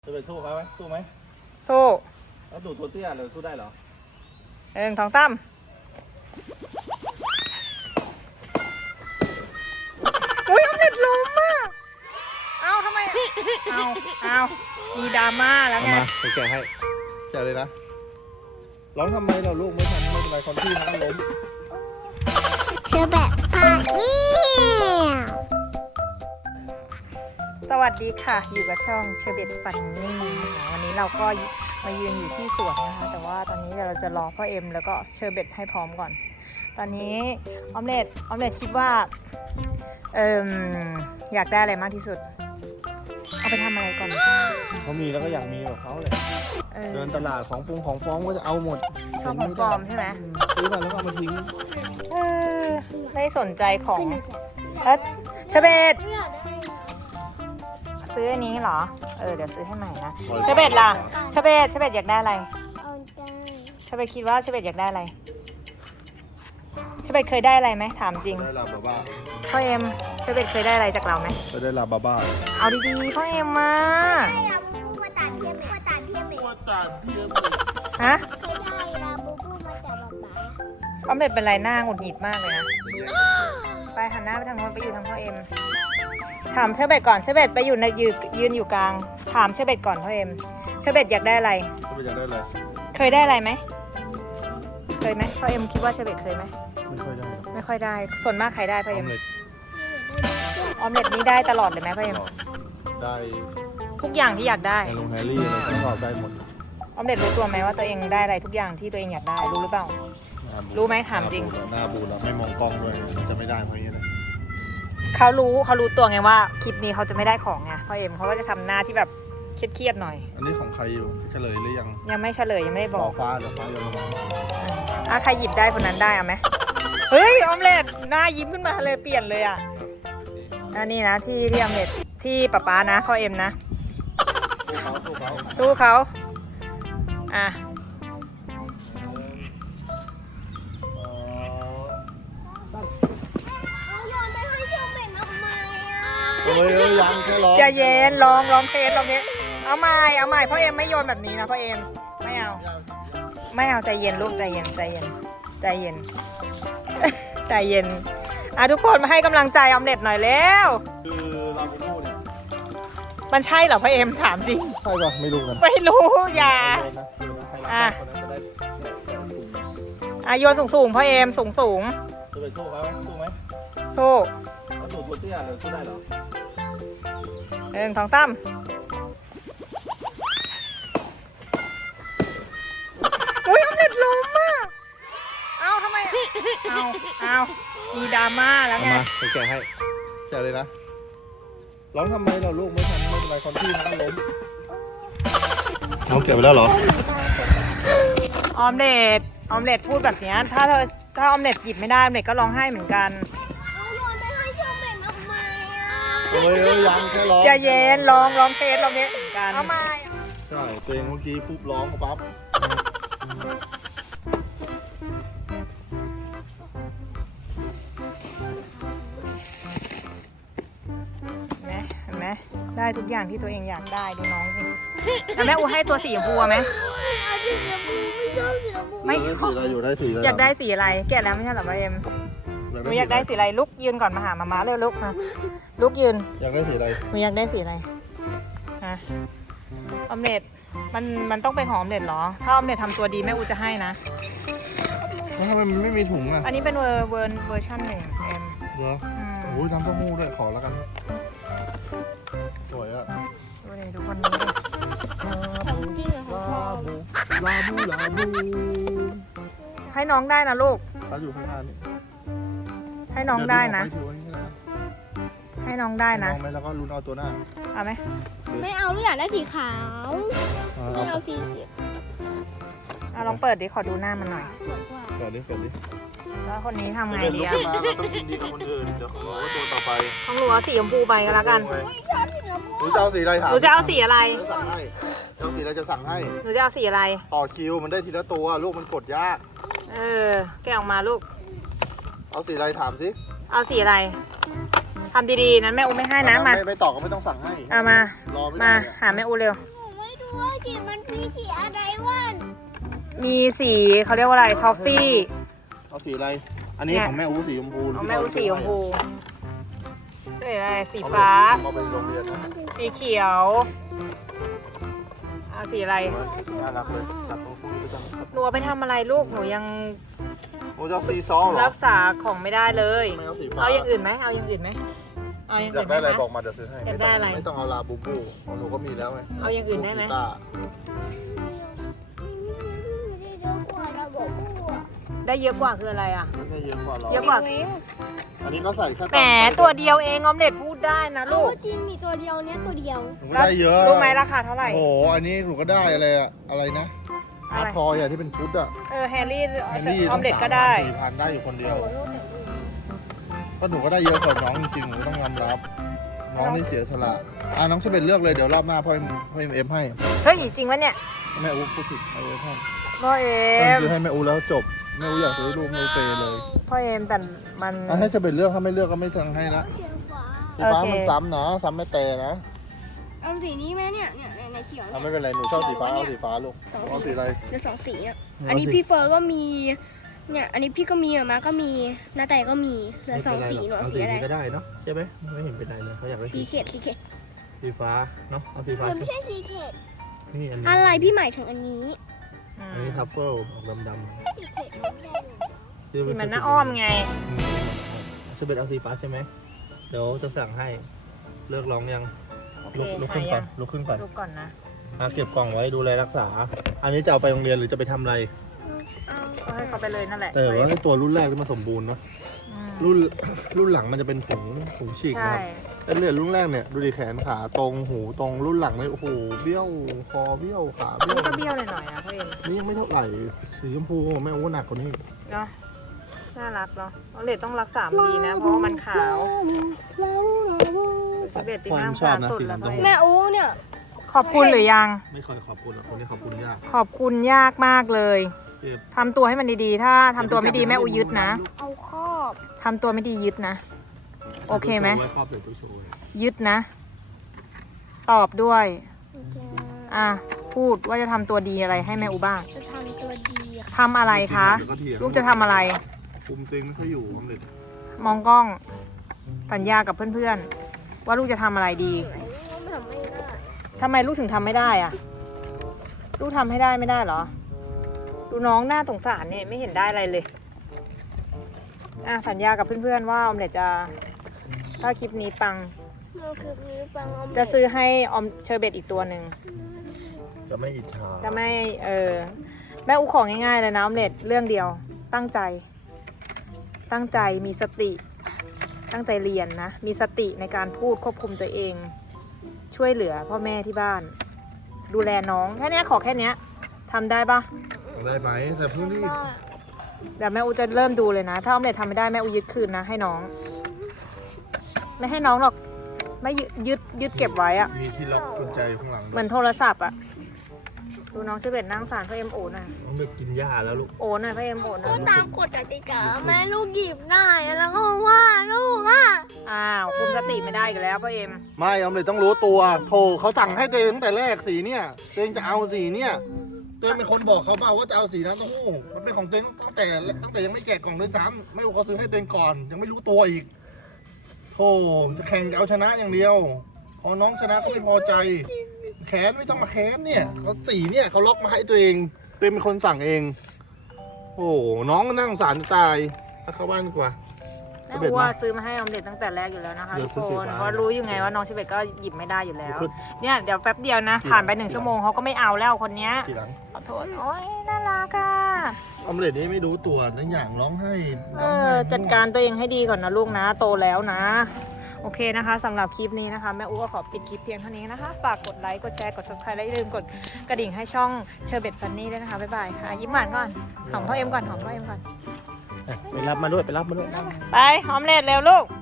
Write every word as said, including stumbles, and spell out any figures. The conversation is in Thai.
จะไปสู้เขาไหมสู้ไหมสู้แล้วดูตัวเตี้ยเลยสู้ได้เหรอหนึ่งสองสามอุ้ยออมเล็ตล้มอ่ะเอาทำไมเอาเอามีดราม่าแล้วไงมาไปแกะให้แกะเลยนะร้องทำไมเราลูกไม่ทำไม่เป็นไรคนที่มันก็ล้มเชอแบบพาเนี่ยสวัสดีค่ะอยู่กับช่องเชอเบตฟันนี่วันนี้เราก็มายืนอยู่ที่สวนนะคะแต่ว่าตอนนี้เราจะรอพ่อเอ็มแล้วก็เชอเบตให้พร้อมก่อน ตอนนี้ออมเล็ตออมเล็ตคิดว่าเอ่มอยากได้อะไรมากที่สุดเอาไปทำอะไรก่อนเขามีแล้วก็อยากมีแบบเขาเลยเเดินตลาดของปรุงของฟ้องก็จะเอาหมดชอบของปลอมใช่ไหมซื้อมาแล้วก็เอามาทิ้งเออไม่สนใจของแล้วเชอเบตซื้ออันนี้เหรอเออเดี๋ยวซื้อให้ใหม่นะเชอเบตล่ะเชอเบตเชอเบตอยากได้อะไรเชอเบตคิดว่าเชอเบตอยากได้อะไรเชอเบตเคยได้อะไรไหมถามจริงได้ลาบาบ้าพ่อเอ็มเชอเบตเคยได้อะไรจากเราไหมเคยได้ลาบาบ้าเอาดีๆพ่อเอ็มมาได้ลาบูบูมาตัดเพียมมาตัดเพียมมาตัดเพียมฮะเคยได้ลาบูบูมาจากป๊าป๊าออมเล็ตเป็นไรหน้าหงุดหงิดมากเลยนะไปหันหน้าไปทางโน้นไปอยู่ทางพ่อเอ็มถามเชอเบตก่อนเชอเบตไปอยู่ในยืนยืนอยู่กลางถามเชอเบตก่อนพ่อเอ็มเชอเบตอยากได้อะไรเชอเบตอยากได้อะไรเคยได้อะไรไหมเคยไหมพ่อเอ็มคิดว่าเชอเบตเคยไหมไม่ค่อยได้ไม่ค่อยได้ส่วนมากใครได้พ่อเอ็มออมเล็ตนี่ได้ตลอดเลยไหมพ่อเอ็มได้ทุกอย่างที่อยากได้ลงแฮร์รี่อะไรก็ชอบได้หมดออมเล็ตรู้ตัวไหมว่าตัวเองได้อะไรทุกอย่างที่ตัวเองอยากได้รู้หรือเปล่ารู้ไหมถามจริงหน้าบูดแล้วไม่มองกล้องด้วยมันจะไม่ได้เพราะงี้เลยเขารู้เขารู้ตัวไงว่าคลิปนี้เขาจะไม่ได้ของไงพ่อเอ็มเขาก็จะทำหน้าที่แบบเครียดๆหน่อยอันนี้ของใครอยู่เฉลยหรือยังยังไม่เฉลยยังไม่ได้บอกฟ้าหรือฟ้ายังไม่อ่ะใครหยิบได้คนนั้นได้เอาไหมเฮ้ยออมเล็ตหน้ายิ้มขึ้นมาเลยเปลี่ยนเลยอ่ะอันนี้นะที่ที่ออมเล็ตที่ป๊าป๊านะพ่อเอ็มนะสู้เขาอ่ะจะเย็นลองลองเทสลองเนี้ยเอาใหม่เอาใหม่พ่อเอ็มไม่โยนแบบนี้นะพ่อเอ็มไม่เอาไม่เอาใจเย็นลูกใจเย็นใจเย็นใจเย็นใจเย็นอ่ะทุกคนมาให้กำลังใจออมเล็ตหน่อยเร็วคือลาบูบูเนี่ยมันใช่เหรอพ่อเอ็มถามจริงใช่ป่ะไม่รู้กันไม่รู้อย่าอ่ะอ่ะโยนสูงสูงพ่อเอ็มสูงสูงจะไปสู้เขาไหมสู้ไหมสู้แล้วดูตัวเตี้ยเลยสู้ได้เหรอหนึ่งสองสามอุ้ยออมเล็ตล้มอ่ะเอาทำไมเอาเอามีดราม่าแล้วไงมาไปแกะให้แกะเลยนะร้องทำไมเราลูกไม่ทำไม่เป็นไรคนที่มันก็ล้มน้องเก็บไปแล้วเหรอออมเล็ตออมเล็ตพูดแบบนี้ถ้าเธอถ้าออมเล็ตหยิบไม่ได้ออมเล็ตก็ร้องไห้เหมือนกันเฮ้ยยังแค่ร้องจะเย็นลองลองเทสลองเนี้ยเหมือนกันเอามาใช่ตัวเองเมื่อกี้ปุ๊บร้องปั๊บเห็นไหมเห็นไหมได้ทุกอย่างที่ตัวเองอยากได้ดูน้องสิแล้วแม่อูให้ตัวสีชมพูไหมไม่ชอบอยู่ได้สีอยากได้สีอะไรแกะแล้วไม่ใช่หรอพ่อเอ็มหนูอยากได้สีอะไรลุกยืนก่อนมาหามาม่าเร็วลุกมาลุกยืนอยากได้สีอะไรหนูอยากได้สีอะไรฮะออมเล็ตมันมันต้องเป็นของออมเล็ตเหรอถ้าออมเล็ตทำตัวดีแม่อูจะให้นะแล้วทำไมมันไม่มีถุงอ่ะอันนี้เป็นเวอร์เวอร์เวอร์ชันหนึ่งเอ็มเหรอโอ้ยทำเต้าหู้ด้วยขอแล้วกันสวยอ่ะดูดิทุกคนดูจริงเหรอลาบูลาบูลาบูให้น้องได้นะลูกเขาอยู่ข้างหน้านี่ให้น้องได้นะให้น้องได้นะน้องไหมแล้วก็ลุ้นเอาตัวหน้าเอาไหมไม่เอาอยากได้สีขาวไม่เอาสีเอาลองเปิดดิขอดูหน้ามันหน่อยเปิดดิเปิดดิแล้วคนนี้ทำไงดีอะเราต้องยินดีกับคนอื่นเดี๋ยวของหนูตัวต่อไปของหนูสีชมพูไปก็แล้วกันหนูจะเอาสีอะไรถามหนูจะเอาสีอะไรสั่งให้จะเอาสีอะไรจะสั่งให้หนูจะเอาสีอะไรต่อคิวมันได้ทีละตัวลูกมันกดยากเออแกะออกมาลูกเอาสีอะไรถามสิเอาสีอะไรทำดีๆนั้นแม่อูไม่ให้นะมาไม่ต่อก็ไม่ต้องสั่งให้เอามามาหาแม่อูเร็วว่าสีมันมีสีอะไรวะมีสีเขาเรียกว่าอะไรทอฟฟี่เอาสีอะไร อันนี้ของแม่อูสีชมพูของแม่อูสีชมพูสีอะไรสีฟ้าเอาไปโรงเรียนนะสีเขียวเอาสีอะไรน่ารักเลยตัดตรงคู่ไปจังหนูเอาไปทำอะไรลูกหนูยังโอ้จะเอาสีซอลเหรอรักษาของไม่ได้เลยไม่เอาสีฟ้าเอาอย่างอื่นไหมเอาอย่างอื่นไหมเอาอย่างอยาอื่กนได้อะไรหมบอกมาเดี๋ยวซื้อให้อยากได้อะไรไม่ต้องเอาลาบูบูของหนูก็มีแล้วไงเอาอย่างอื่นได้ไหมกีตาร์ได้เยอะกว่าเราบอกว่าได้เยอะกว่าคืออะไรอ่ะไม่ใช่เยอะกว่าหรอเยอะกว่าอันนี้ก็ใส่แค่แหมตัวเดียวเองออมเล็ตพูดได้นะลูลูกกจริงมีตัวเดียวเนี้ยตัวเดียวหนูก็ได้เยอะรู้ไหมราคาเท่าไหร่โอ้โหอันนี้หนูก็ได้อะไรอะอะไรนะอะอาไรร์ทอยอะที่เป็นฟุตอะเออแฮร์รี่แฮร์รี่ออมเล็ตก็ได้สี่พันได้อยู่คนเดียวโอ้โหลูกแต่ลูกก็หนูก็ได้เยอะกว่าน้องจริงๆหนูต้องยอมรับ น้องนี่เสียสละอ่ะน้องเชเบตเลือกเลยเดี๋ยวรอบหน้าพ่อเอ็มพ่อเอ็มเอฟให้เฮ้ยจริงวะเนี่ยแม่อูพูดผิดเอาไว้ให้พ่อเอ็ต้นมซื้อให้แม่อูแล้วจบแม่อูอยากซื้อลูกแม่อูเปย์เลยพ่อเอ็มแต่มันอ่ะให้เชเบตเลือกถ้าไม่เลือกก็ไม่ทังให้ละเชียงฟ้าสีฟ้ามันซ้ำนะซ้ำไม่เตะนะเอาสีนี้ไหมเนี่ยเนี่ยในในเขียวอ่ะเนี่ยไม่เป็นไรหนูชอบสีฟ้าเอาสีฟ้าลูกเอาสีอะไรเหลือสองสีอ่ะเอาสีอันนี้พี่เฟิร์ก็มี เนี่ย อันนี้พี่ก็มีออกมาก็มีหน้าแต่ก็มี เหลือสองสีหนูเอาสีอะไรนี้ก็ได้เนาะใช่ไหมไม่เห็นเป็นไรเลยเขาอยากได้สีสีเขียดสีเขียดสีฟ้าเนาะเอาสีฟ้ามันไม่ใช่สีเขียดนี่อันนี้อะไรพี่หมายถึงอันนี้อือันมนี้ทัฟเฟิลออกดำสีเขียดมันไม่ได้เลยๆที่มันหน้าอ้อมไงเชเบตเอาสีฟ้าใช่ไหมเดี๋ยวจะสั่งให้เลิกร้องยังโอเคลุกลุกหาขึ้นก่ยัอนงลุกขึ้นก่อนดูก่อนนะอ่ะเก็บกล่องไว้ดูแลรักษา อันนี้จะเอาไปโรงเรียนหรือจะไปทำอะไรก็ให้เขาไปเลยนั่นแหละแต่ว่าตัวรุ่นแรกที่มันสมบูรณ์เนาะอืมรุ่นรุ่นหลังมันจะเป็นผงผงฉีกใช่นะครับแต่เรียนรุ่นแรกเนี่ยดูดิแขนขาตรงหูตรงรุ่นหลังเลยโอ้โหเบี้ยวคอเบี้ยวขาเบี้ยวนี่ก็เบี้ยวหน่อยๆนะพ่อเอ็มนี่ยังไม่เท่าไหร่สีชมพูแม่โอ้หนักกว่านี้เนาะน่ารักเนาะออมเล็ตต้องรักษามันดีนะ เพราะว่ามันขาวเชเบตตีควาน้ำมชอบขาวนะสุดสีแล้วน้ำพ่ต้อองเอ็มแม่อู้เนี่ยขอบคุณหรือยังไม่ค่อยขอบคุณหรอกคนนี้ขอบคุณยากขอบคุณยากมากเลยเก็บทำตัวให้มันดีๆ ถ้าทำตัวไม่ดีแม่อุยึดนะเอาครอบทำตัวไม่ดียึดนะ โอเคไหมไว้ครอบเดี๋ยวตู้โชว์ไว้ยึดนะ ตอบด้วยโอเคอ่ะ พูดว่าจะทำตัวดีอะไรให้แม่อุบ้างจะทำตัวดีอะทำอะไรคะเดี๋ยวเถียงลูกจะทำอะไรคุมตัวเองไม่ค่อยอยู่ออมเล็ตมองกล้อง สัญญากับเพื่อนๆ ว่าลูกจะทำอะไรดีไหนว่าทำไม่ได้ทำไมลูกถึงทำไม่ได้อะลูกทำให้ได้ไม่ได้เหรอ ดูน้องหน้าสงสารเนี่ยไม่เห็นได้อะไรเลย อ่ะสัญญากับเพื่อนๆว่าออมเล็ตจะถ้าคลิปนี้ปังมันคือมีปังอมจะซื้อให้ออมเชอร์เบตอีกตัวหนึ่งจะไม่อิจฉาจะไม่เออแม่อุของง่ายๆเลยนะออมเล็ตเรื่องเดียวตั้งใจ ตั้งใจมีสติ ตั้งใจเรียนนะ มีสติในการพูดควบคุมตัวเอง ช่วยเหลือพ่อแม่ที่บ้าน ดูแลน้องแค่เนี้ยขอแค่เนี้ยทำได้ปะได้ไหมแต่พรุ่งนี้ได้เดี๋ยวแม่อูจะเริ่มดูเลยนะ ถ้าออมเล็ตทำไม่ได้แม่อูยึดคืนนะให้น้อง ไม่ให้น้องหรอกไม่ยึดยึดยึดเก็บไว้อะมีที่ล็อกกุญแจอยู่ข้างหลังเหมือนโทรศัพท์อะดูน้องเชเบตนั่งสารพ่อเอ็มโอนหน่อยน้องเด็กกินหญ้าแล้วลูกโอนหน่อยพ่อเอ็มโอนหน่ก็อยตามกฎกติกาแม่ลูกหยิบได้แล้วก็ว่าลูกอ่ะอ้าวคุมสติไม่ได้อีกันแล้วพ่อเอ็มไม่ออมเล็ตต้องรู้ตัวโถเขาสั่งให้ตัวเองตั้งแต่แรกสีเนี่ยตัวเองจะเอาสีเนี่ยตัวเองเป็นคนบอกเขาเปล่าว่าจะเอาสีน้ำเต้าหู้มันเป็นของตัวเองตั้งแต่ตั้งแต่ยังไม่แกะกล่องด้วยซ้ำไม่รู้เขาซื้อให้ตัวเองก่อน ยังไม่รู้ตัวอีกโธ่จะแข่งจะเอาชนะอย่างเดียวพอน้องชนะก็ไม่พอใจแขนไม่ต้องมาแขนเนี่ยเขาสีเนี่ยเขาล็อกมาให้ตัวเองตัวเองเป็นคนสั่งเองโอ้น้องก็นั่งสารจะตายถ้าเข้าบ้านดีกว่าแม่อูว่าซื้อมาให้ออมเล็ตตั้งแต่แรกอยู่แล้วนะคะเดี๋ทุยวกซื้อคนสีฟ้าเพราะรู้อยู่ไงว่าน้องเชเบตก็หยิบไม่ได้อยู่แล้วเดี๋ยวเนี่ยเดี๋ยวแป๊บเดียวนะ ผ่านไปหนึ่งชั่วโมงเขาก็ไม่เอาแล้วคนเนี้ยทีหลังขอโทษโอ้ยน่ารักอ่ะออมเล็ตนี่ไม่รู้ตัวทั้งอย่างร้องไห้เออจัดการตัวเองให้ดีก่อนนะลูกนะโตแล้วนะ โอเคนะคะสำหรับคลิปนี้นะคะแม่อูก็ขอปิดคลิปเพียงเท่านี้นะคะฝากกดไลค์กดแชร์กด ซับสไครบ์และอย่าลืมกดกระดิ่งให้ช่องเชอร์เบตฟันนี่ด้วยนะคะบ๊ายบายค่ะยิ้มหวานก่อนหอมพ่อเอ็มก่อนหอมพ่อเอ็มก่อนไปรับมาด้วยไปรับมาด้วยไปหอมเล็ดเร็วลูก